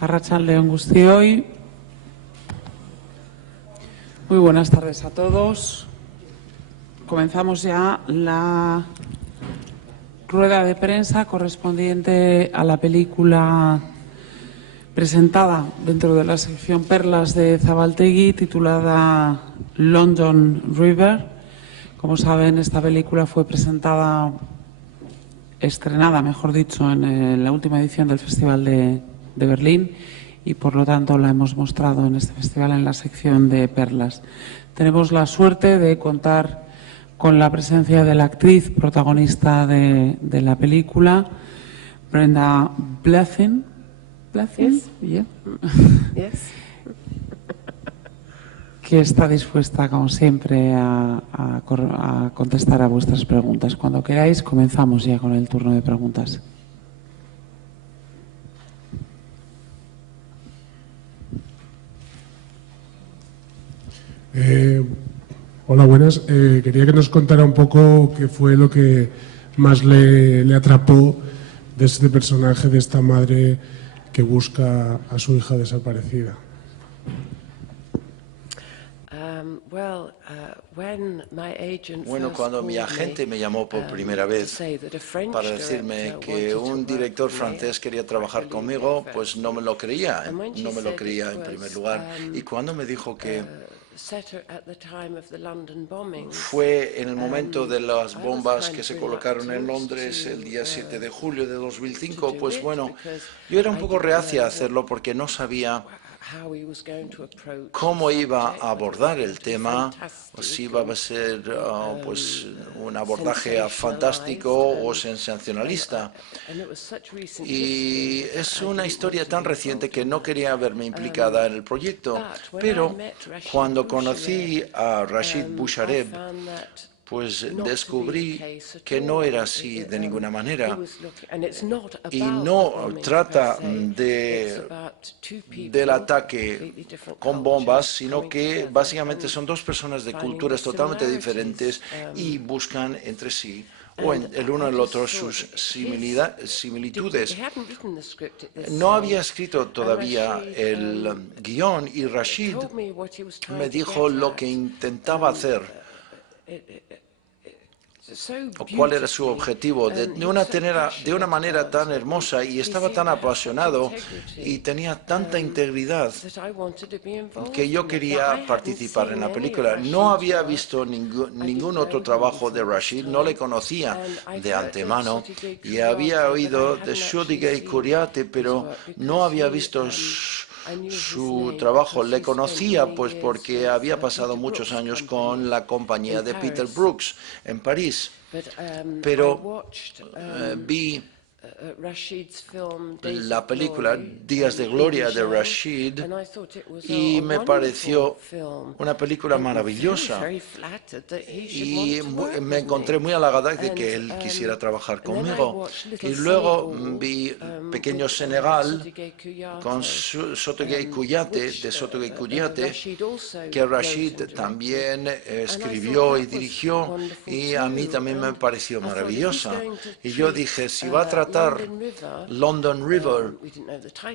Arratsalde-on guztioi. Muy buenas tardes a todos. Comenzamos ya la rueda de prensa correspondiente a la película presentada dentro de la sección Perlas de Zabaltegui, titulada London River. Como saben, esta película fue estrenada, mejor dicho, en la última edición del Festival de Berlín y, por lo tanto, la hemos mostrado en este festival en la sección de Perlas. Tenemos la suerte de contar con la presencia de la actriz protagonista de la película, Brenda Blethyn. Yes. Yeah. Yes. Que está dispuesta, como siempre, a contestar a vuestras preguntas. Cuando queráis, comenzamos ya con el turno de preguntas. Hola, buenas. Quería que nos contara un poco qué fue lo que más le atrapó de este personaje, de esta madre que busca a su hija desaparecida. Bueno, cuando mi agente me llamó por primera vez para decirme que un director francés quería trabajar conmigo, pues no me lo creía en primer lugar. Y cuando me dijo que fue en el momento de las bombas que se colocaron en Londres el día 7 de julio de 2005, pues bueno, yo era un poco reacia a hacerlo porque no sabía cómo iba a abordar el tema, o si iba a ser pues un abordaje fantástico o sensacionalista. Y es una historia tan reciente que no quería verme implicada en el proyecto, pero cuando conocí a Rashid Bushareb, pues descubrí que no era así de ninguna manera. Y no trata del ataque con bombas, sino que básicamente son dos personas de culturas totalmente diferentes y buscan entre sí o el uno el otro sus similitudes. No había escrito todavía el guión y Rashid me dijo lo que intentaba hacer o cuál era su objetivo de una manera tan hermosa, y estaba tan apasionado y tenía tanta integridad que yo quería participar en la película. No había visto ningún otro trabajo de Rashid, no le conocía de antemano y había oído de Shodige y Kuriate, pero no había visto su trabajo. Le conocía pues porque había pasado muchos años con la compañía de Peter Brooks en París, pero vi la película Días de Gloria de Rashid y me pareció una película maravillosa y me encontré muy halagada de que él quisiera trabajar conmigo. Y luego vi Pequeño Senegal con Sotogué Kouyaté, de Sotogué Kouyaté, que Rashid también escribió y dirigió, y a mí también me pareció maravillosa. Y yo dije, si va a tratar London River,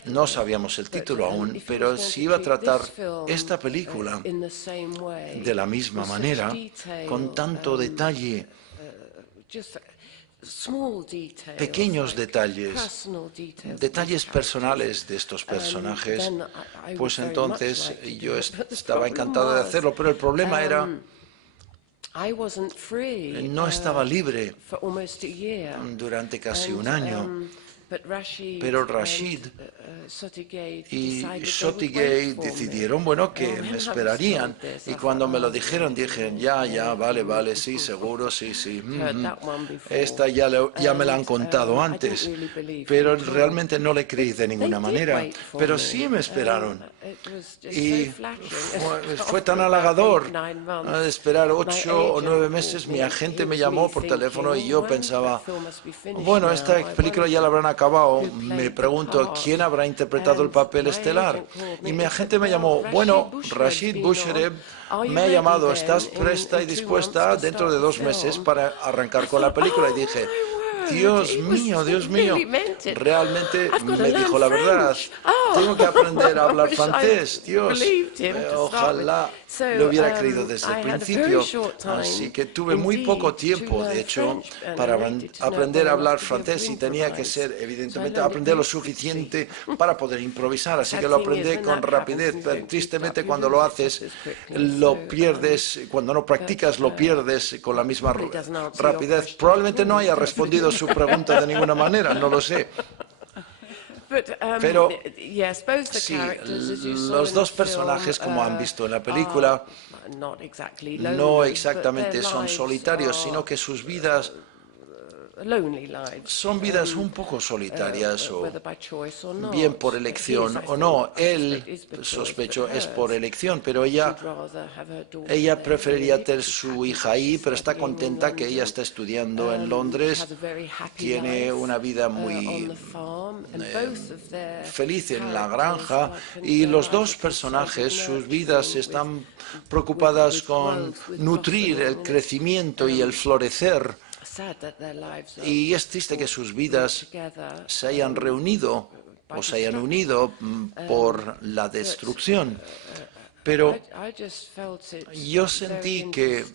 no sabíamos el título aún, pero si iba a tratar esta película de la misma manera, con tanto detalle, pequeños detalles personales de estos personajes, pues entonces yo estaba encantado de hacerlo, pero el problema era no estaba libre durante casi un año, pero Rashid y Sotigay decidieron, bueno, que me esperarían, y cuando me lo dijeron dije, ya, vale, sí, seguro, sí. Esta ya me la han contado antes, pero realmente no le creí de ninguna manera, pero sí me esperaron. Y fue tan halagador esperar 8 o 9 meses. Mi agente me llamó por teléfono y yo pensaba, bueno, esta película ya la habrán acabado. Me pregunto, ¿quién habrá interpretado el papel estelar? Y mi agente me llamó, bueno, Rashid Bushareb me ha llamado, ¿estás presta y dispuesta dentro de 2 meses para arrancar con la película? Y dije, Dios mío, Dios mío. Realmente me dijo la verdad. Tengo que aprender a hablar francés. Dios, ojalá lo hubiera creído desde el principio. Así que tuve muy poco tiempo, de hecho, para aprender a hablar francés y tenía que ser, evidentemente, aprender lo suficiente para poder improvisar. Así que lo aprendí con rapidez. Pero tristemente, cuando lo haces, lo pierdes. Cuando no practicas, lo pierdes con la misma rapidez. Probablemente no haya respondido su pregunta de ninguna manera, no lo sé. Pero sí, los dos personajes, como han visto en la película, no exactamente son solitarios, sino que sus vidas son vidas un poco solitarias, o bien por elección o no. Él, sospecho, es por elección, pero ella preferiría tener su hija ahí, pero está contenta que ella está estudiando en Londres, tiene una vida muy feliz en la granja, y los dos personajes, sus vidas están preocupadas con nutrir el crecimiento y el florecer. Y es triste que sus vidas se hayan reunido o se hayan unido por la destrucción. Pero yo sentí que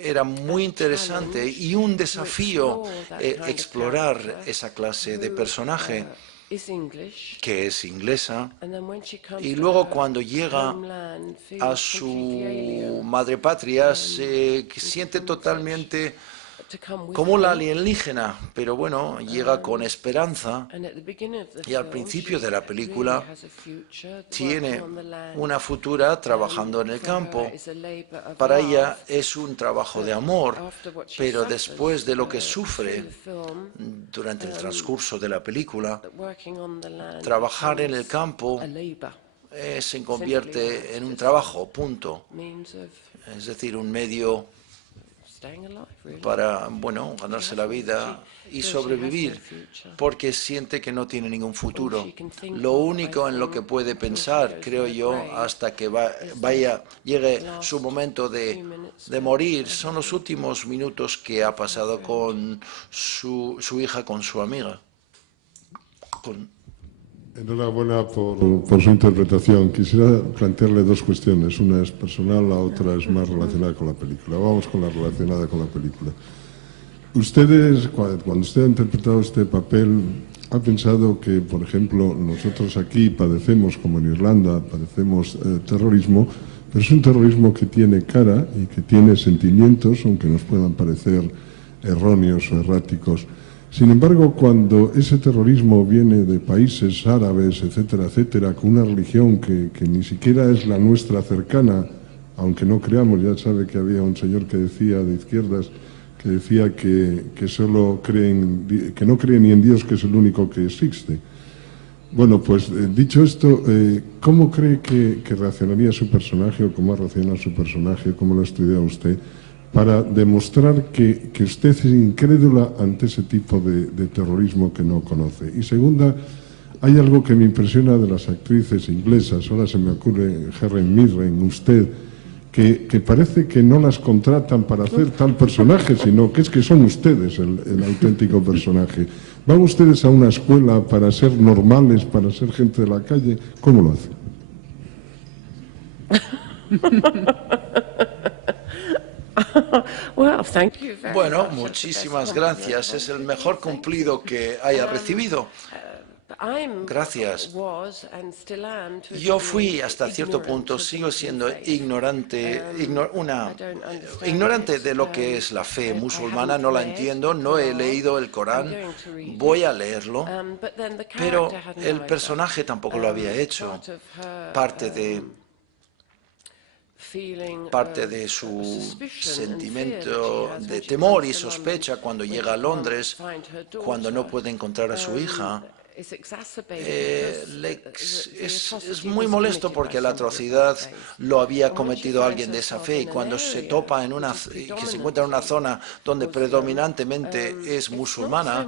era muy interesante y un desafío explorar esa clase de personaje que es inglesa, y luego cuando llega a su madre patria se siente totalmente como la alienígena, pero bueno, llega con esperanza, y al principio de la película tiene una futura trabajando en el campo. Para ella es un trabajo de amor, pero después de lo que sufre durante el transcurso de la película, trabajar en el campo se convierte en un trabajo, punto. Es decir, un medio para, bueno, ganarse la vida y sobrevivir, porque siente que no tiene ningún futuro. Lo único en lo que puede pensar, creo yo, hasta que llegue su momento de morir, son los últimos minutos que ha pasado con su hija, con su amiga. Enhorabuena por su interpretación. Quisiera plantearle dos cuestiones. Una es personal, la otra es más relacionada con la película. Vamos con la relacionada con la película. Ustedes, cuando usted ha interpretado este papel, ha pensado que, por ejemplo, nosotros aquí padecemos, como en Irlanda, padecemos terrorismo, pero es un terrorismo que tiene cara y que tiene sentimientos, aunque nos puedan parecer erróneos o erráticos. Sin embargo, cuando ese terrorismo viene de países árabes, etcétera, etcétera, con una religión que ni siquiera es la nuestra cercana, aunque no creamos, ya sabe que había un señor que decía, de izquierdas, que decía que no cree ni en Dios, que es el único que existe. Bueno, pues dicho esto, ¿cómo cree que reaccionaría su personaje, o cómo ha reaccionado su personaje, cómo lo ha estudiado usted, para demostrar que usted es incrédula ante ese tipo de terrorismo que no conoce? Y segunda, hay algo que me impresiona de las actrices inglesas, ahora se me ocurre Helen Mirren, usted, que parece que no las contratan para hacer tal personaje, sino que es que son ustedes el auténtico personaje. ¿Van ustedes a una escuela para ser normales, para ser gente de la calle? ¿Cómo lo hacen? Bueno, muchísimas gracias. Es el mejor cumplido que haya recibido. Gracias. Yo fui hasta cierto punto, sigo siendo ignorante de lo que es la fe musulmana, no la entiendo, no he leído el Corán, voy a leerlo, pero el personaje tampoco lo había hecho. Parte de su sentimiento de temor y sospecha cuando llega a Londres, cuando no puede encontrar a su hija, es muy molesto porque la atrocidad lo había cometido alguien de esa fe, y cuando se topa que se encuentra en una zona donde predominantemente es musulmana,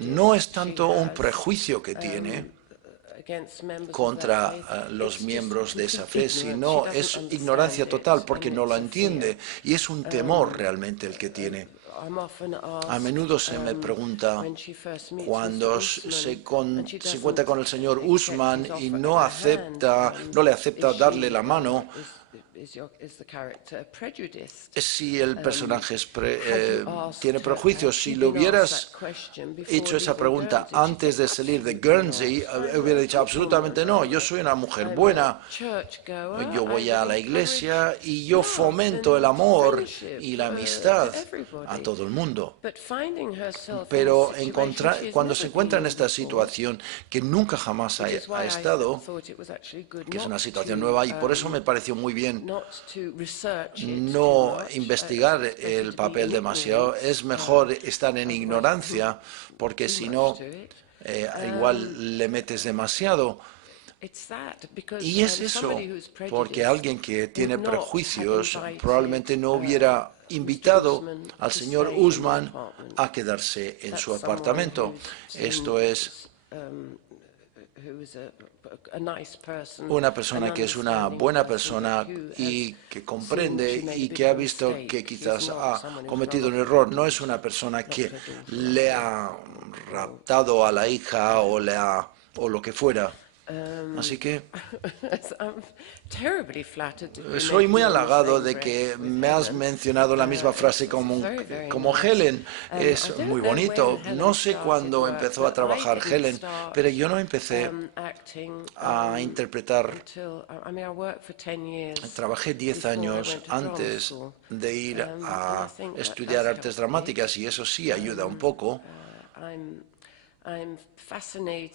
no es tanto un prejuicio que tiene contra los miembros de esa fe, sino es ignorancia total porque no la entiende, y es un temor realmente el que tiene. A menudo se me pregunta cuando se encuentra con el señor Usman y no le acepta darle la mano, si el personaje tiene prejuicios. Si le hubieras hecho esa pregunta antes de salir de Guernsey, hubiera dicho absolutamente no, yo soy una mujer buena, yo voy a la iglesia y yo fomento el amor y la amistad a todo el mundo. Pero cuando se encuentra en esta situación que nunca jamás ha estado, que es una situación nueva, y por eso me pareció muy bien no investigar el papel demasiado. Es mejor estar en ignorancia, porque si no, igual le metes demasiado. Y es eso, porque alguien que tiene prejuicios probablemente no hubiera invitado al señor Usman a quedarse en su apartamento. Esto es una persona que es una buena persona y que comprende y que ha visto que quizás ha cometido un error. No es una persona que le ha raptado a la hija o lo que fuera. Así que soy muy halagado de que me has mencionado la misma frase como Helen. Es muy bonito. No sé cuándo empezó a trabajar Helen, pero yo no empecé a interpretar. Trabajé 10 años antes de ir a estudiar artes dramáticas y eso sí ayuda un poco.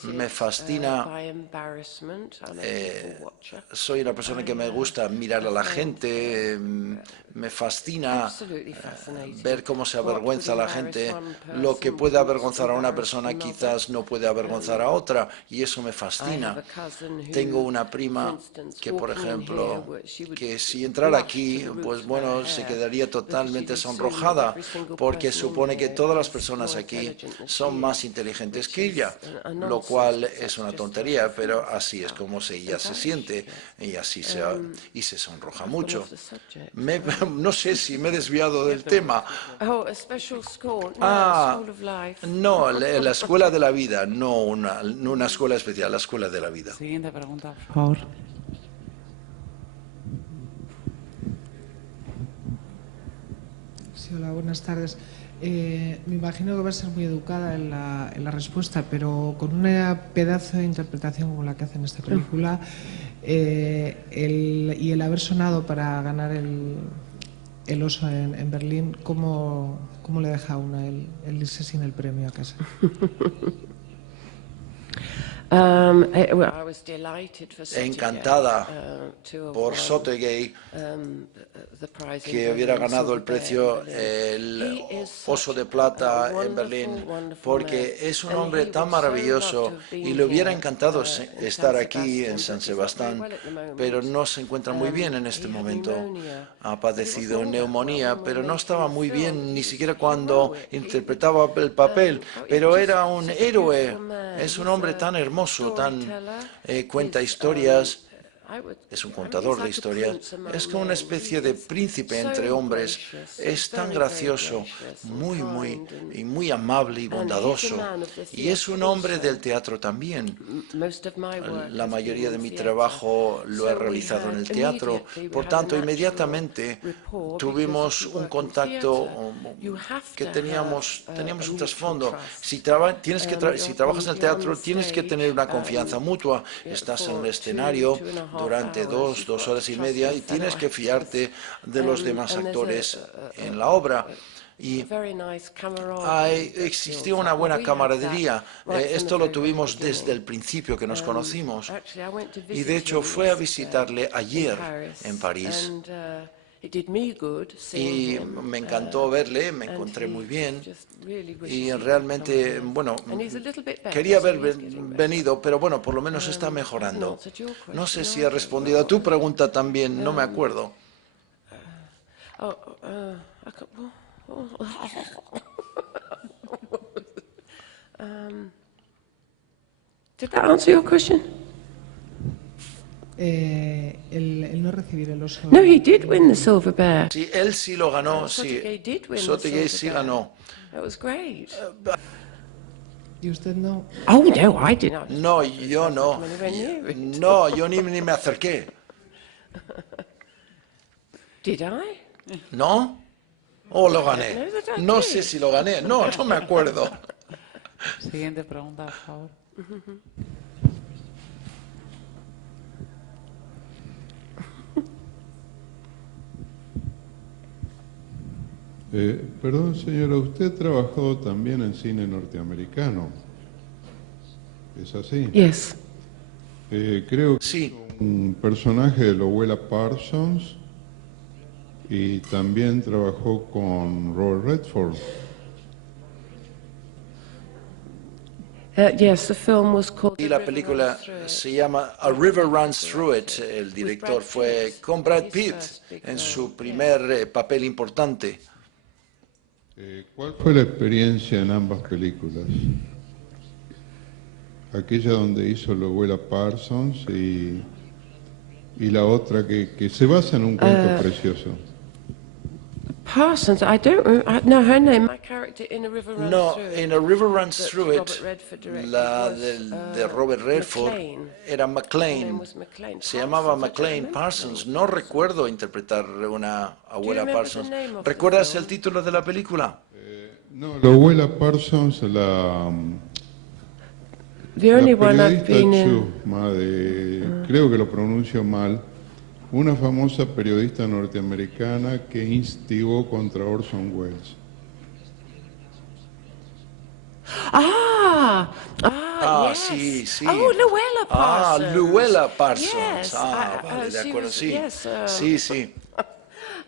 Me fascina, soy una persona que me gusta mirar a la gente, me fascina ver cómo se avergüenza la gente. Lo que puede avergonzar a una persona quizás no puede avergonzar a otra, y eso me fascina. Tengo una prima que, por ejemplo, que si entrara aquí, pues bueno, se quedaría totalmente sonrojada, porque supone que todas las personas aquí son más inteligentes que ella, lo cual es una tontería, pero así es como ella se siente y así se sonroja mucho. No sé si me he desviado del tema. No, la escuela de la vida, no una escuela especial, la escuela de la vida. Siguiente pregunta, por favor. Sí, hola, buenas tardes. Me imagino que va a ser muy educada en la respuesta, pero con una pedazo de interpretación como la que hace en esta película, y el haber sonado para ganar el Oso en Berlín, ¿cómo le deja a una el irse sin el premio a casa? Encantada por Sotegei que hubiera ganado el Oso de Plata en Berlín, porque es un hombre tan maravilloso y le hubiera encantado estar aquí en San Sebastián, pero no se encuentra muy bien en este momento. Ha padecido neumonía, pero no estaba muy bien ni siquiera cuando interpretaba el papel, pero era un héroe. Es un hombre tan hermoso, cuenta historias, es un contador de historias, es como una especie de príncipe entre hombres, es tan gracioso, muy amable y bondadoso, y es un hombre del teatro también. La mayoría de mi trabajo lo he realizado en el teatro, por tanto inmediatamente tuvimos un contacto que teníamos un trasfondo. Si trabajas en el teatro tienes que tener una confianza mutua, estás en el escenario durante 2 horas y media y tienes que fiarte de los demás actores en la obra. Y existía una buena camaradería. Esto lo tuvimos desde el principio que nos conocimos. Y de hecho fue a visitarle ayer en París. Y me encantó verle, me encontré muy bien y realmente, bueno, quería haber venido, pero bueno, por lo menos está mejorando. No sé si he respondido a tu pregunta también, no me acuerdo. Did that answer your question? el no recibir el oso. No, he did win the Silver Bear. Sí, él sí lo ganó, sí. Sotigay did win the Sotigay Silver sí Bear. ganó. That was great. ¿Y usted no? Oh no, I didn't. No, yo no. No, yo ni me acerqué. Did I? ¿No? ¿O lo gané? No sé si lo gané. No, no me acuerdo. Siguiente pregunta, por favor. Perdón, señora, usted trabajó también en cine norteamericano. ¿Es así? Yes. Creo que Sí. un personaje de Lowella Parsons y también trabajó con Robert Redford. Yes, the film was called. Y la película se llama A River Runs Through It. El director fue con Brad Pitt en su primer papel importante. ¿Cuál fue la experiencia en ambas películas? Aquella donde hizo Lowella Parsons y la otra que se basa en un cuento precioso. Parsons, I don't know her name. My character in A River Runs No, Through It. en A River Runs that Through It, Robert Redford directed la was, de Robert Redford McLean. era Her McLean. name was McLean. Se llamaba Parsons, I don't McLean remember Parsons. the name. No recuerdo interpretar una abuela remember Parsons. the name of the ¿Recuerdas film? el título de la película? No, Lowella Parsons, The la only one I've periodista been in. chusma de, creo que lo pronuncio mal, una famosa periodista norteamericana que instigó contra Orson Welles. Yes. Sí, sí. Oh, Lowella Parsons. Lowella Parsons. Yes. Vale, de she acuerdo, was- sí. yes, Sí, sí.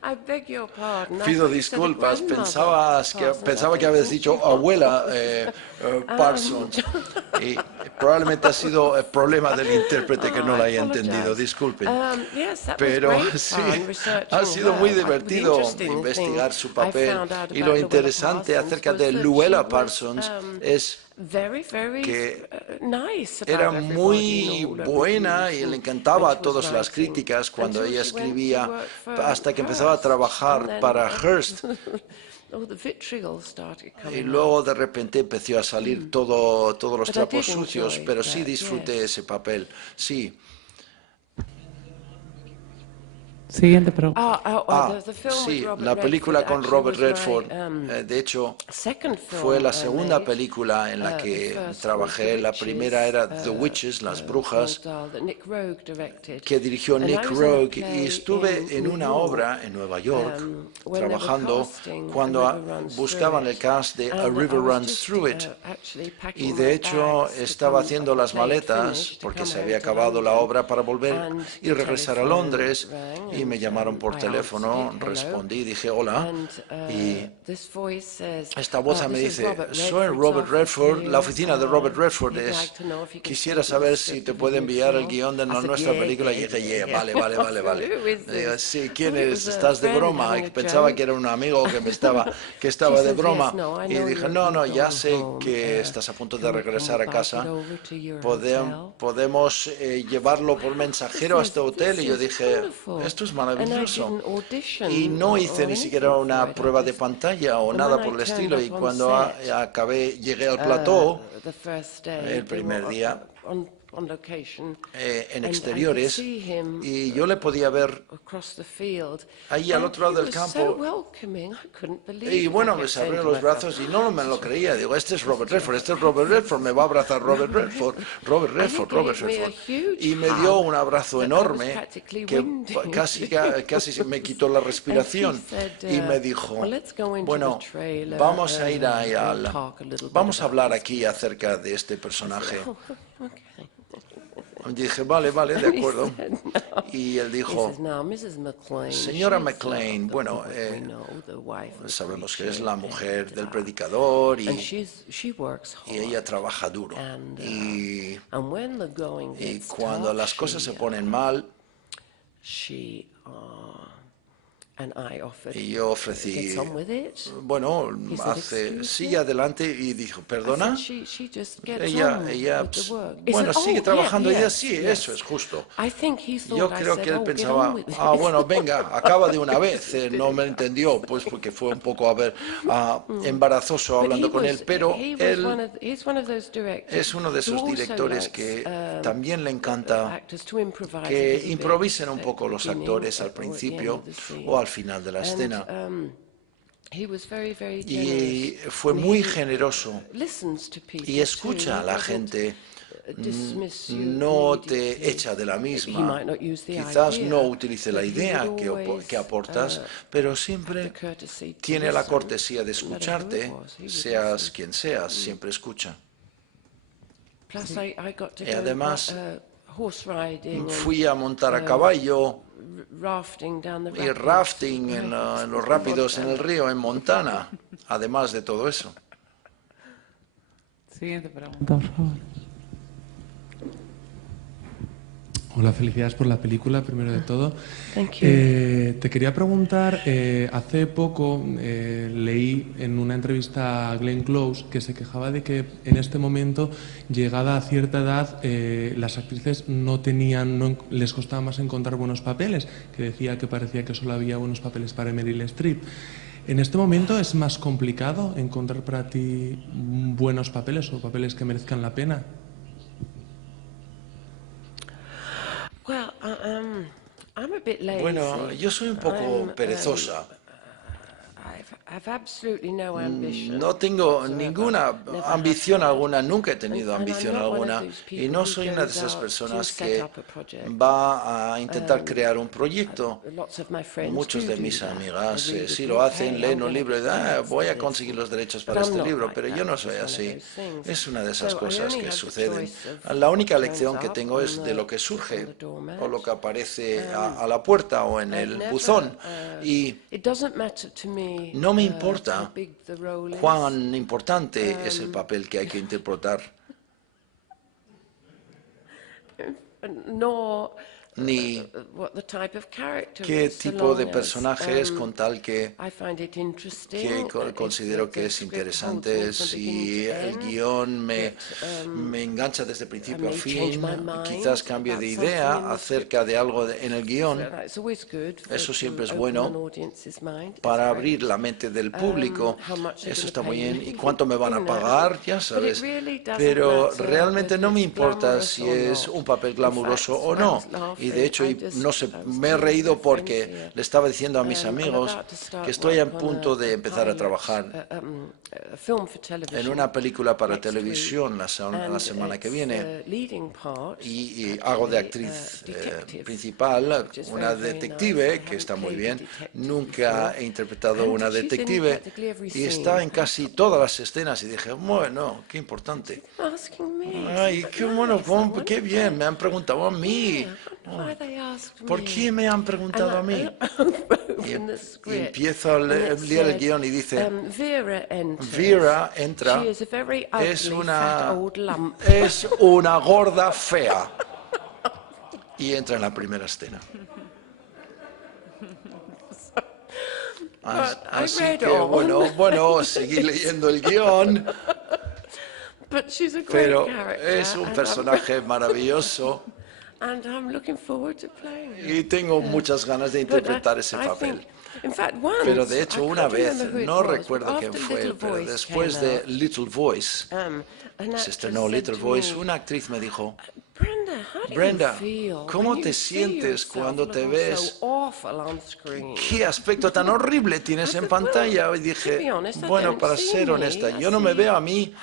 I beg your pardon. I Pido thought you said a disculpas, grandmother pensaba que Parsons. habías dicho abuela Parsons. Y probablemente ha sido el problema del intérprete que no la haya entendido, disculpen. Yes, that was Pero great sí, fun researching ha sido muy her. divertido The interesting investigar thing su I papel. found out Y about lo Lowella interesante Parsons acerca was de that Lowella she was, Parsons es very, very que nice era about everybody, muy all her buena reviews y le and encantaba when she was todas las writing, críticas cuando until ella she went to escribía, work for hasta que empezaba a Hearst, trabajar and then, para Hearst. the vitriol started coming Y out. luego de repente empezó a salir todos los But I trapos did sucios, enjoy pero sí that, disfruté yes. ese papel, sí. Siguiente pregunta. The film with Sí, Robert la película Redford con actually Robert was my, Redford, de hecho, second film fue la I segunda made. película en la The que first trabajé. was La The primera Witches, era The Witches, Las Brujas, Roald Dahl, that Nick Rogue directed. que dirigió And I Nick was in a Rogue, play y estuve en New una York, obra en Nueva York when they were trabajando casting A cuando River Runs buscaban Through el It. cast de A And River I was Runs just, Through It. actually Y packing de my hecho bags to estaba come, haciendo the las play maletas finished, to porque come se home había to acabado la London. obra para volver And y the regresar a telephone Londres, rang y me and, llamaron por I teléfono, answered it, hello. respondí, dije hola, And, y this voice says, esta voz me "This is dice, Robert soy Redford's Robert office Redford, here. la oficina de Robert Redford He'd es, like to know if he can quisiera send you the saber si script te of puede his new enviar el film." guión de I said, nuestra "Yeah, película, y yeah, dije, yeah, vale, yeah." vale, vale, vale. Who is Digo, this? sí, ¿quién I thought it es? was a ¿Estás de friend broma? having a Pensaba joke. que era un amigo que estaba She de says, broma. "Yes, no, I Y know dije, you're no, going ya sé home. que estás a punto de Can we regresar a bike casa. it over to your hotel?" Podemos llevarlo por mensajero a este hotel. Y yo This is dije, wonderful. esto es And I maravilloso. didn't audition Y no hice or ni siquiera anything una for it. I prueba de just- pantalla o and nada when por I el turned estilo. up Y on cuando set, llegué al plató, the first day, el they primer were día, on location, en and I exteriores, could see him, y yo le podía ver across the field, ahí al and otro lado he del was so campo. welcoming, I couldn't believe Y it. bueno, I me kept se saying abrieron to los myself, brazos y no me lo creía. Digo, este es Robert Redford, este es Robert Redford, me va a abrazar Robert Redford, Robert And he Redford, Robert gave me a Redford. huge Y me dio hug un abrazo that I was enorme practically que winding. casi se me quitó la And he respiración. said, Y me dijo, "Well, let's go into bueno, the trailer vamos a ir and, ahí we'll talk a little bit vamos a about hablar this." aquí acerca de este personaje. Oh, okay. Dije, vale, de And he acuerdo. said, "No." Y él He dijo, says, "Now, Mrs. McLean, Señora she's, McLean, the- bueno, we know, the wife of the sabemos que es preacher, la mujer and, del predicador and y she works hard. ella trabaja duro. And, Y when the going gets cuando tough, las cosas se she, ponen mal, she Y yo ofrecí, bueno, sigue adelante, y dijo, ¿perdona? Ella bueno, sigue trabajando. Ella sí, eso es justo. Yo creo que él pensaba, bueno, venga, acaba de una vez. No me entendió, pues porque fue un poco, embarazoso hablando con él, pero él es uno de esos directores que también le encanta que improvisen un poco los actores al principio o al final de la escena. Y fue muy generoso y escucha a la gente. No te echa de la misma. Quizás no utilice la idea que aportas, pero siempre tiene la cortesía de escucharte, seas quien seas, siempre escucha. Y además fui a montar a caballo y rafting en los rápidos en el río en Montana, además de todo eso. Siguiente pregunta, por favor. Hola, felicidades por la película, primero de todo. Te quería preguntar, hace poco leí en una entrevista a Glenn Close que se quejaba de que en este momento, llegada a cierta edad, las actrices les costaba más encontrar buenos papeles, que decía que parecía que solo había buenos papeles para Meryl Streep. ¿En este momento es más complicado encontrar para ti buenos papeles o papeles que merezcan la pena? Bueno, yo soy un poco perezosa. No tengo ninguna ambición alguna, nunca he tenido ambición alguna, y no soy una de esas personas que va a intentar crear un proyecto. Muchos de mis amigas sí lo hacen, leen un libro y dicen, voy a conseguir los derechos para este libro, pero yo no soy así. Es una de esas cosas que suceden. La única elección que tengo es de lo que surge o lo que aparece a la puerta o en el buzón, y no me importa cuán importante es el papel que hay que interpretar, ni qué tipo de personaje es, con tal que considero que es interesante. Si el guión me engancha desde principio a fin, quizás cambie de idea acerca de algo en el guión. Eso siempre es bueno para abrir la mente del público. Eso está muy bien. ¿Y cuánto me van a pagar? Ya sabes. Pero realmente no me importa si es un papel glamuroso o no. Y de hecho, no sé, me he reído porque le estaba diciendo a mis amigos que estoy a punto de empezar a trabajar en una película para televisión la semana que viene, y hago de actriz principal, una detective, que está muy bien. Nunca he interpretado una detective y está en casi todas las escenas, y dije, bueno, qué importante. Ay, qué bueno, qué bien, me han preguntado a mí. ¿Por qué me han preguntado a mí? Y empiezo a leer el guión y dice, Vera entra, es una gorda fea, y entra en la primera escena. Así que bueno, seguí leyendo el guión, pero es un personaje maravilloso. Y tengo muchas ganas de interpretar ese papel. Pero de hecho, una vez, no recuerdo quién fue, pero después de Little Voice, se estrenó Little Voice, una actriz me dijo, Brenda, ¿cómo te sientes cuando te ves? ¿Qué aspecto tan horrible tienes en pantalla? Y dije, bueno, para ser honesta, yo no me veo a mí,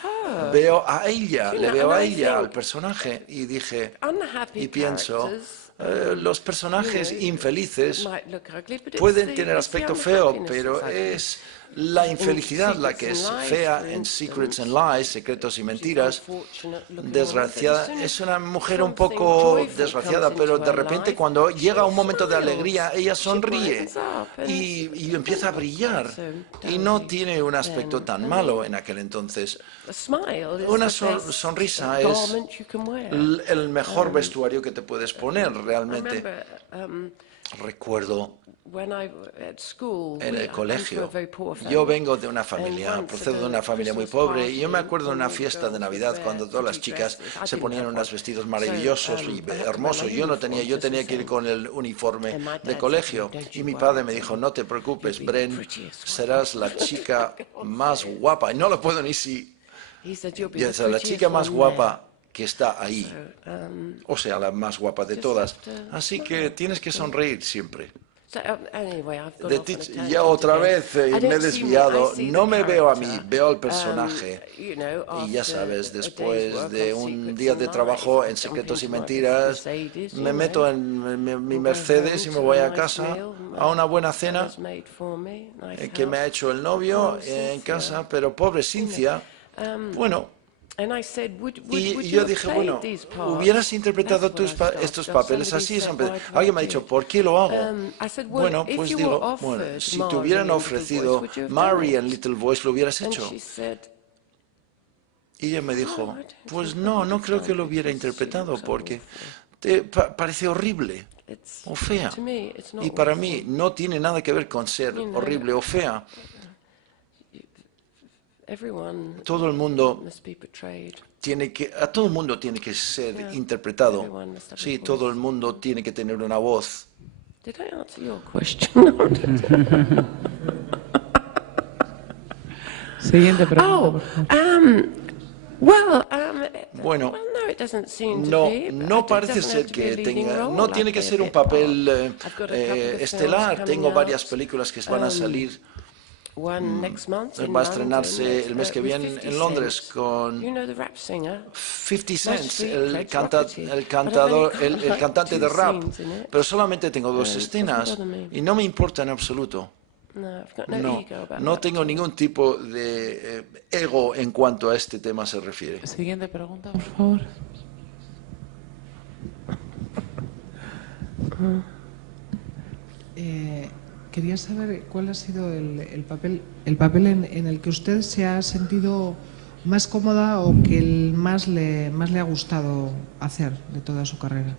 veo a ella, le veo a ella, al personaje. Y dije, y pienso, los personajes infelices pueden tener aspecto feo, pero es la infelicidad la que es fea en Secrets and Lies, Secretos y Mentiras. Desgraciada, es una mujer un poco desgraciada, pero de repente cuando llega un momento de alegría, ella sonríe y empieza a brillar, y no tiene un aspecto tan malo en aquel entonces. Una sonrisa es el mejor vestuario que te puedes poner, realmente. Recuerdo en el colegio. Yo vengo de una familia, procedo de una familia muy pobre, y yo me acuerdo de una fiesta de Navidad cuando todas las chicas se ponían unos vestidos maravillosos y hermosos. Yo tenía que ir con el uniforme de colegio. Y mi padre me dijo, no te preocupes, Bren, serás la chica más guapa. Y no lo puedo ni si... la chica más guapa que está ahí. O sea, la más guapa de todas. Así que tienes que sonreír siempre. Ya otra vez me he desviado. No me veo a mí, veo al personaje. Y ya sabes, después de un día de trabajo en Secretos y Mentiras, me meto en mi Mercedes y me voy a casa a una buena cena que me ha hecho el novio en casa, pero pobre Cynthia, bueno. Y yo dije, bueno, ¿hubieras interpretado estos papeles así? Alguien me ha dicho, ¿por qué lo hago? Bueno, pues digo, bueno, si te hubieran ofrecido Mary en Little Voice, ¿lo hubieras hecho? Y ella me dijo, pues no creo que lo hubiera interpretado porque parece horrible o fea. Y para mí no tiene nada que ver con ser horrible o fea. Todo el mundo a todo el mundo tiene que ser interpretado. Sí, todo el mundo tiene que tener una voz. Siguiente pregunta. Bueno, no parece ser que tenga, no tiene que ser un papel estelar. Tengo varias películas que van a salir. Va a estrenarse el mes que viene en Londres con 50 Cent, el cantante de rap. Pero solamente tengo 2 escenas y no me importa en absoluto. No tengo ningún tipo de ego en cuanto a este tema se refiere. Siguiente pregunta, por favor. Quería saber cuál ha sido el papel en el que usted se ha sentido más cómoda o que más le ha gustado hacer de toda su carrera.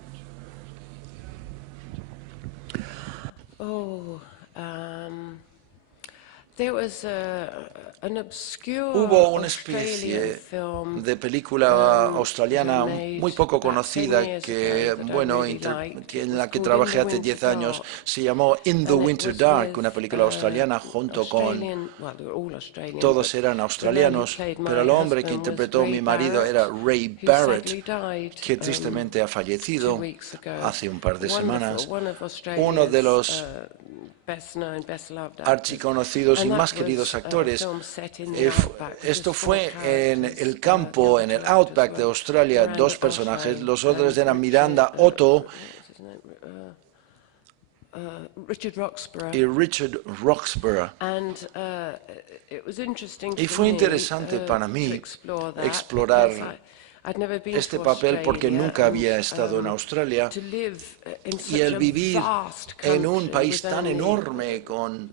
Hubo una especie de película australiana muy poco conocida que, bueno, en la que trabajé hace 10 años. Se llamó In the Winter Dark, una película australiana junto con... Todos eran australianos, pero el hombre que interpretó a mi marido era Ray Barrett, que tristemente ha fallecido hace un par de semanas. Uno de los archiconocidos y más queridos actores. Esto fue en el campo, en el outback de Australia, 2 personajes. Los otros eran Miranda Otto y Richard Roxburgh. Y fue interesante para mí explorar este papel porque nunca había estado en Australia, y el vivir en un país tan enorme con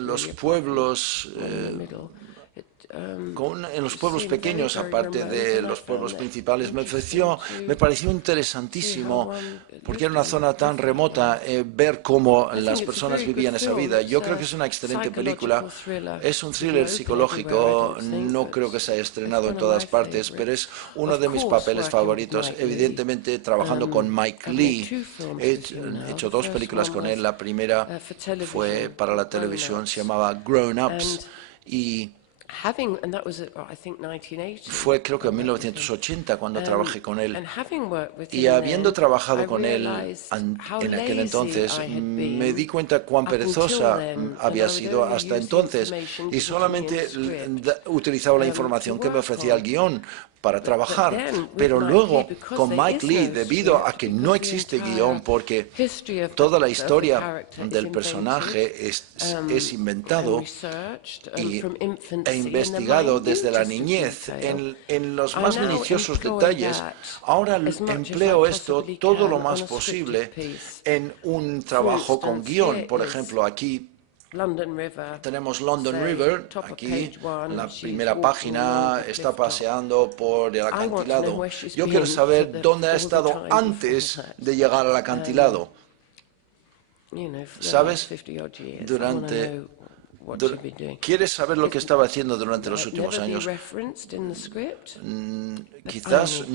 los pueblos en los pueblos pequeños, aparte de los pueblos principales, me pareció interesantísimo, porque era una zona tan remota, ver cómo las personas vivían esa vida. Yo creo que es una excelente película, es un thriller psicológico, no creo que se haya estrenado en todas partes, pero es uno de mis papeles favoritos, evidentemente trabajando con Mike Lee. He hecho 2 películas con él, la primera fue para la televisión, se llamaba Grown Ups, y fue creo que en 1980 cuando trabajé con él, y habiendo trabajado con él en aquel entonces me di cuenta cuán perezosa había sido hasta entonces, y solamente utilizaba la información que me ofrecía el guión para trabajar. Pero luego con Mike Lee, debido a que no existe guión, porque toda la historia del personaje es inventado e investigado desde la niñez en los más minuciosos detalles, ahora empleo esto todo lo más posible en un trabajo con guión. Por ejemplo, aquí Tenemos London River, aquí en la primera página, está paseando por el acantilado. Yo quiero saber dónde ha estado antes de llegar al acantilado. ¿Sabes? ¿Quieres saber lo que estaba haciendo durante los últimos años? Quizás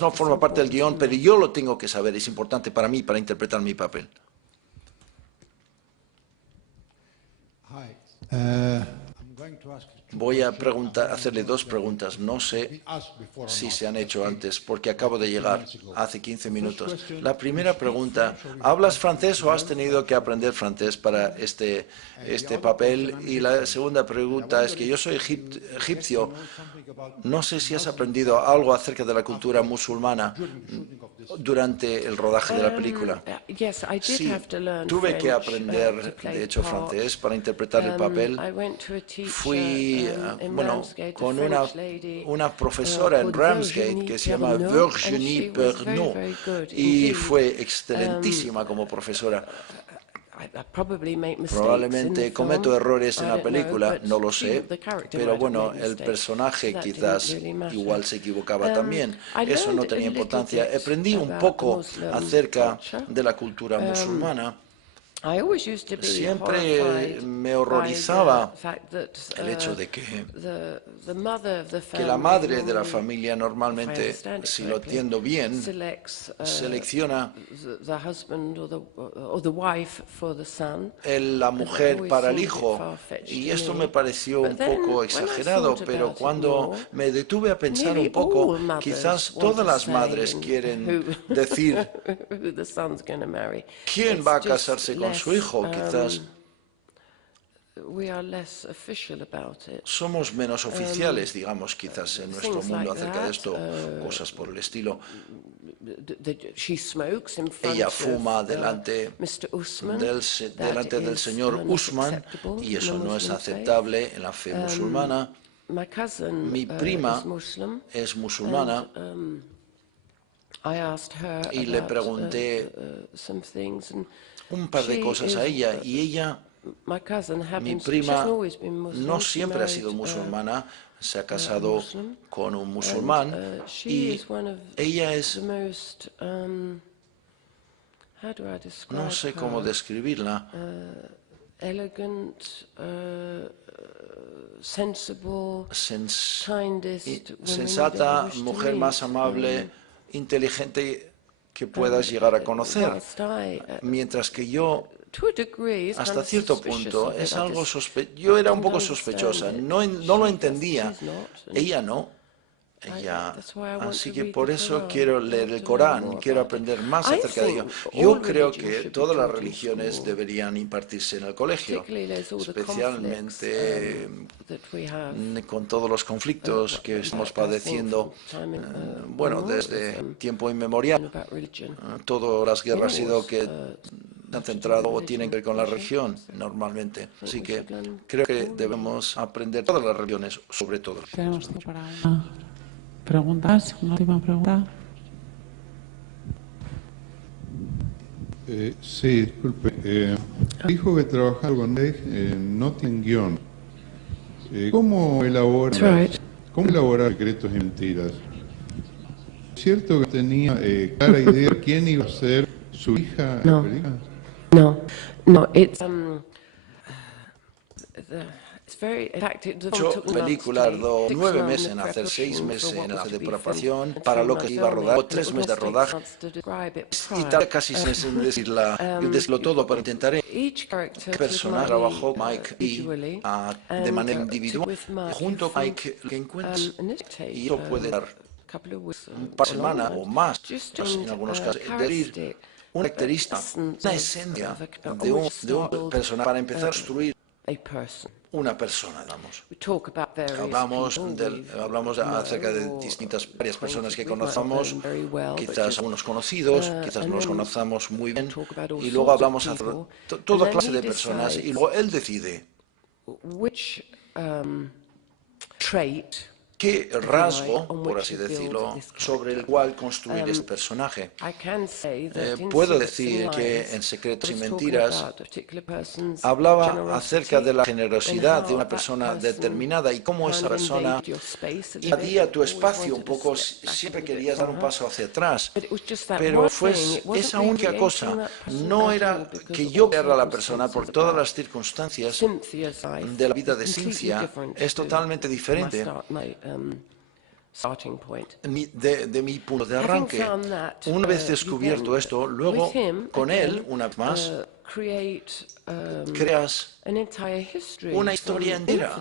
no forma parte del guión, pero yo lo tengo que saber. Es importante para mí, para interpretar mi papel. Voy a hacerle dos preguntas. No sé si se han hecho antes, porque acabo de llegar hace 15 minutos. La primera pregunta, ¿hablas francés o has tenido que aprender francés para este papel? Y la segunda pregunta es que yo soy egipcio. No sé si has aprendido algo acerca de la cultura musulmana durante el rodaje de la película. Sí, tuve que aprender, de hecho, francés para interpretar el papel. Fui con una profesora en Ramsgate que se llama Virginie Pernot y fue excelentísima como profesora. Probablemente cometo errores en la película, no lo sé, pero bueno, el personaje quizás igual se equivocaba también. Eso no tenía importancia. Aprendí un poco acerca de la cultura musulmana. Siempre me horrorizaba el hecho de que la madre de la familia normalmente, si lo entiendo bien, selecciona la mujer para el hijo. Y esto me pareció un poco exagerado, pero cuando me detuve a pensar un poco, quizás todas las madres quieren decir quién va a casarse con su hijo. Quizás somos menos oficiales, digamos, quizás en nuestro mundo acerca de esto, cosas por el estilo. Ella fuma delante del señor Usman y eso no es aceptable en la fe musulmana. Mi prima es musulmana y le pregunté un par de cosas a ella y ella, mi prima, no siempre ha sido musulmana, se ha casado con un musulmán y ella es, no sé cómo describirla, sensata, mujer más amable, inteligente que puedas llegar a conocer, mientras que yo, hasta cierto punto, es algo yo era un poco sospechosa, no lo entendía, ella no. Así que por eso quiero leer el Corán, quiero aprender más acerca de ello. Yo creo que todas las religiones deberían impartirse en el colegio, especialmente con todos los conflictos que estamos padeciendo, desde tiempo inmemorial. Todas las guerras han sido que han centrado o tienen que ver con la religión normalmente. Así que creo que debemos aprender todas las religiones, sobre todo. Tenemos tiempo para preguntas, una última pregunta. Sí, disculpe. Dijo que trabajaba con no tiene guión. ¿Cómo elabora secretos y mentiras? ¿Es cierto que tenía clara idea de quién iba a ser su hija en la película? No. La película tardó 9 meses en hacer, 6 meses en la de preparación para lo que iba a rodar, 3 meses de rodaje y tardé casi 6 meses en decirlo todo, pero intentaré. El personaje trabajó Mike y de manera individual junto a Mike que encuentras y eso puede dar un par de semanas o más en algunos casos. Es decir, una característica, una esencia de un personaje para empezar a construir una persona, digamos. Hablamos acerca de varias personas que conocemos, quizás algunos conocidos, quizás no los conozcamos muy bien, y luego hablamos de toda clase de personas, y luego él decide qué rasgo, por así decirlo, sobre el cual construir este personaje. Puedo decir que en Secretos y Mentiras hablaba acerca de la generosidad de una persona determinada y cómo esa persona invadía tu espacio un poco, siempre querías dar un paso hacia atrás. Pero fue esa única cosa, no era que yo era la persona, por todas las circunstancias de la vida de Cynthia es totalmente diferente de mi punto de arranque. Una vez descubierto esto, luego con él, una vez más, creas una historia entera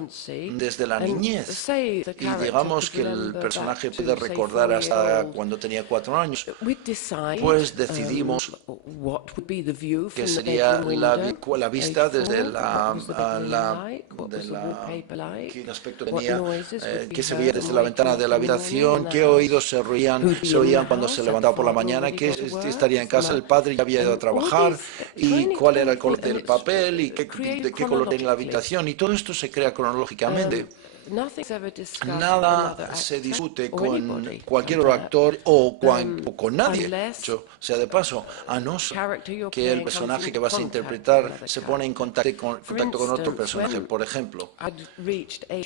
desde la niñez y digamos que el personaje puede recordar hasta cuando tenía 4 años. Pues decidimos que sería la vista desde qué aspecto tenía, que se veía desde la ventana de la habitación, qué oídos se oían cuando se levantaba por la mañana, que estaría en casa, el padre ya había ido a trabajar y cuál era el color del papel y de qué color tenía la habitación, y todo esto se crea cronológicamente. Nada se discute con cualquier otro actor o con nadie, dicho sea de paso, a no ser que el personaje que vas a interpretar se pone en contacto con otro personaje. Por ejemplo,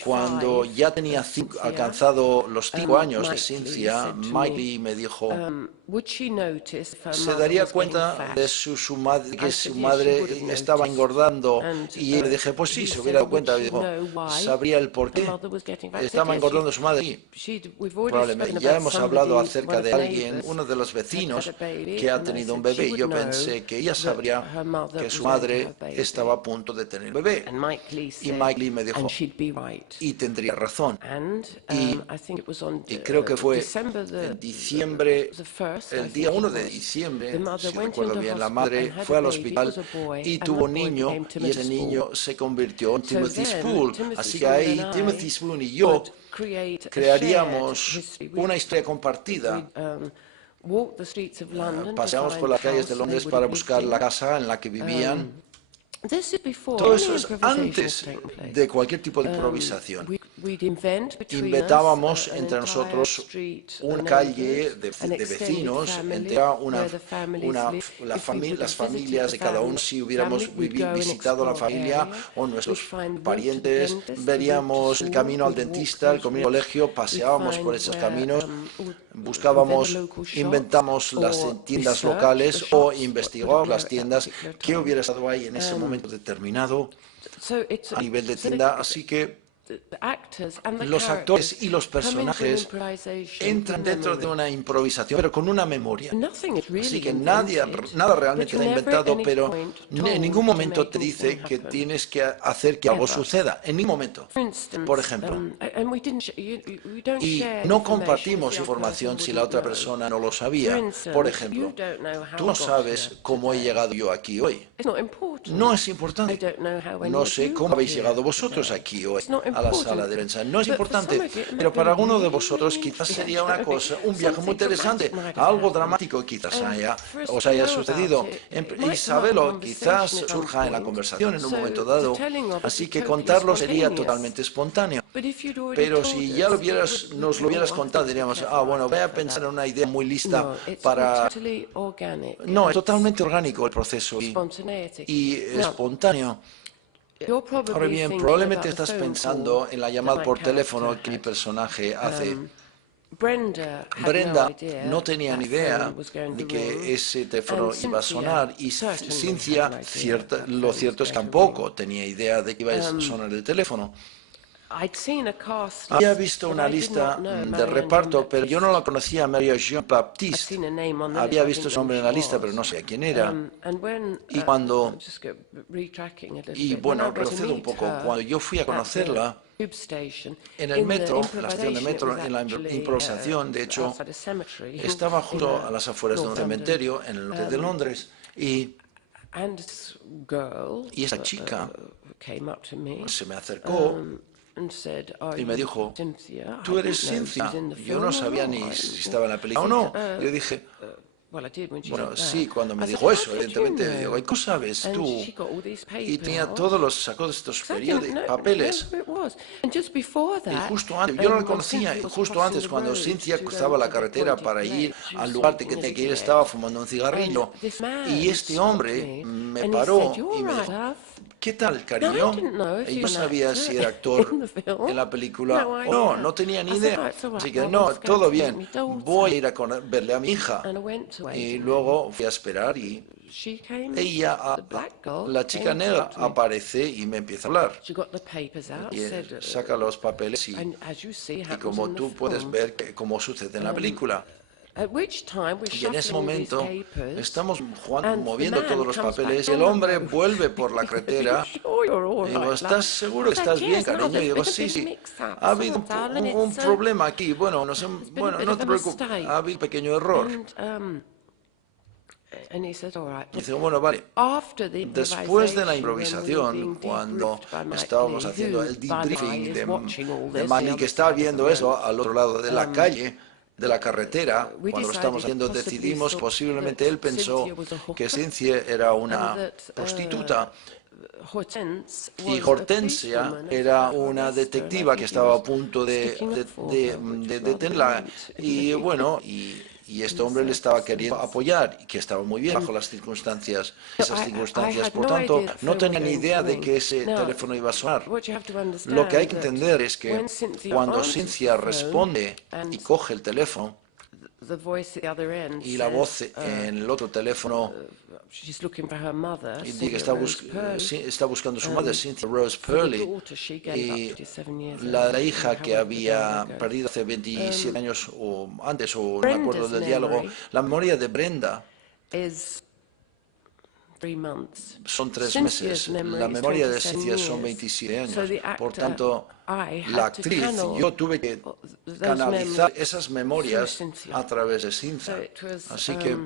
cuando ya tenía alcanzado los 5 años de Cynthia, Miley me dijo, ¿se daría cuenta de que su madre estaba engordando? Y le dije, pues sí, se hubiera dado cuenta. Dijo, ¿sabría el por qué? Estaba engordando su madre. Sí, probablemente. Ya hemos hablado acerca de alguien, uno de los vecinos, que ha tenido un bebé. Y yo pensé que ella sabría que su madre estaba a punto de tener un bebé. Y Mike Lee me dijo, y tendría razón. Y creo que fue en diciembre, el día 1 de diciembre, si recuerdo bien, la madre fue al hospital y tuvo un niño, y ese niño se convirtió en Timothy Spall. Así que ahí Timothy Spall y yo crearíamos una historia compartida. Paseamos por las calles de Londres para buscar la casa en la que vivían. Todo eso es antes de cualquier tipo de improvisación. Inventábamos entre nosotros una calle de vecinos, las familias de cada uno. Si hubiéramos visitado la familia o nuestros parientes, veríamos el camino al dentista, el camino al colegio, paseábamos por esos caminos, buscábamos, inventamos las tiendas locales o investigábamos las tiendas que hubiera estado ahí en ese momento determinado a nivel de tienda. Así que los actores y los personajes entran dentro de una improvisación, pero con una memoria. Así que nada realmente está inventado, pero en ningún momento te dice que tienes que hacer que algo suceda. En ningún momento. Por ejemplo. Y no compartimos información si la otra persona no lo sabía. Por ejemplo, tú no sabes cómo he llegado yo aquí hoy. No es importante. No sé cómo habéis llegado vosotros aquí hoy a la sala de prensa. No es importante, pero para alguno de vosotros quizás sería un viaje muy interesante, algo dramático quizás os haya sucedido. Y sabedlo, quizás surja en la conversación en un momento dado. Así que contarlo sería totalmente espontáneo. Pero si ya nos lo hubieras contado, diríamos, bueno, voy a pensar en una idea muy lista para... No, es totalmente orgánico el proceso y espontáneo. Ahora bien, probablemente estás pensando en la llamada por teléfono que mi personaje hace. Brenda no tenía ni idea de que ese teléfono iba a sonar, y Cynthia, lo cierto es que tampoco tenía idea de que iba a sonar el teléfono. Había visto una lista de reparto, pero yo no la conocía, Maria Jean Baptiste. Había visto su nombre en la lista, pero no sabía quién era. Y bueno, retrocedo un poco. Cuando yo fui a conocerla en el metro, en la estación de metro, en la improvisación, de hecho, estaba justo a las afueras de un cementerio en el norte de Londres, y esa chica se me acercó y me dijo, ¿tú eres Cynthia? Yo no sabía ni si estaba en la película o no. Yo dije, Bueno, sí, cuando me dijo eso, evidentemente, digo, ¿cómo sabes tú? Y sacó estos papeles. Y justo antes, yo no lo conocía, y justo antes, cuando Cynthia cruzaba la carretera para ir al lugar de que él estaba fumando un cigarrillo, y este hombre me paró y me dijo, ¿qué tal, cariño? Y yo sabía si era actor en la película o no, no tenía ni idea. Así que no, todo bien, voy a ir a verle a mi hija. Y luego fui a esperar y ella, la chica negra, aparece y me empieza a hablar. Y saca los papeles y como tú puedes ver cómo sucede en la pelíula. Y en ese momento estamos moviendo todos los papeles y el hombre vuelve por la carretera. Y digo, ¿estás seguro que estás bien, cariño? Y digo, sí. Ha habido un problema aquí. Bueno, no te preocupes, ha habido un pequeño error. Y dice, bueno, vale. Después de la improvisación, cuando estábamos haciendo el debriefing de Manny, que estaba viendo eso al otro lado de la calle, de la carretera, cuando lo estamos haciendo, decidimos, posiblemente él pensó que Cynthia era una prostituta y Hortensia era una detectiva que estaba a punto de detenerla. Y bueno, y este hombre le estaba queriendo apoyar, y que estaba muy bien bajo las circunstancias, esas circunstancias. Por tanto, no tenía ni idea de que ese teléfono iba a sonar. Lo que hay que entender es que cuando Cynthia responde y coge el teléfono, y la voz en el otro teléfono dice que está buscando a su madre, Cynthia Rose Purley, y la hija que había perdido hace 27 años o antes, o no me acuerdo del diálogo. La memoria de Brenda son 3 meses. La memoria de Cynthia son 27 años. Por tanto, la actriz, yo tuve que canalizar esas memorias a través de Cynthia. Así que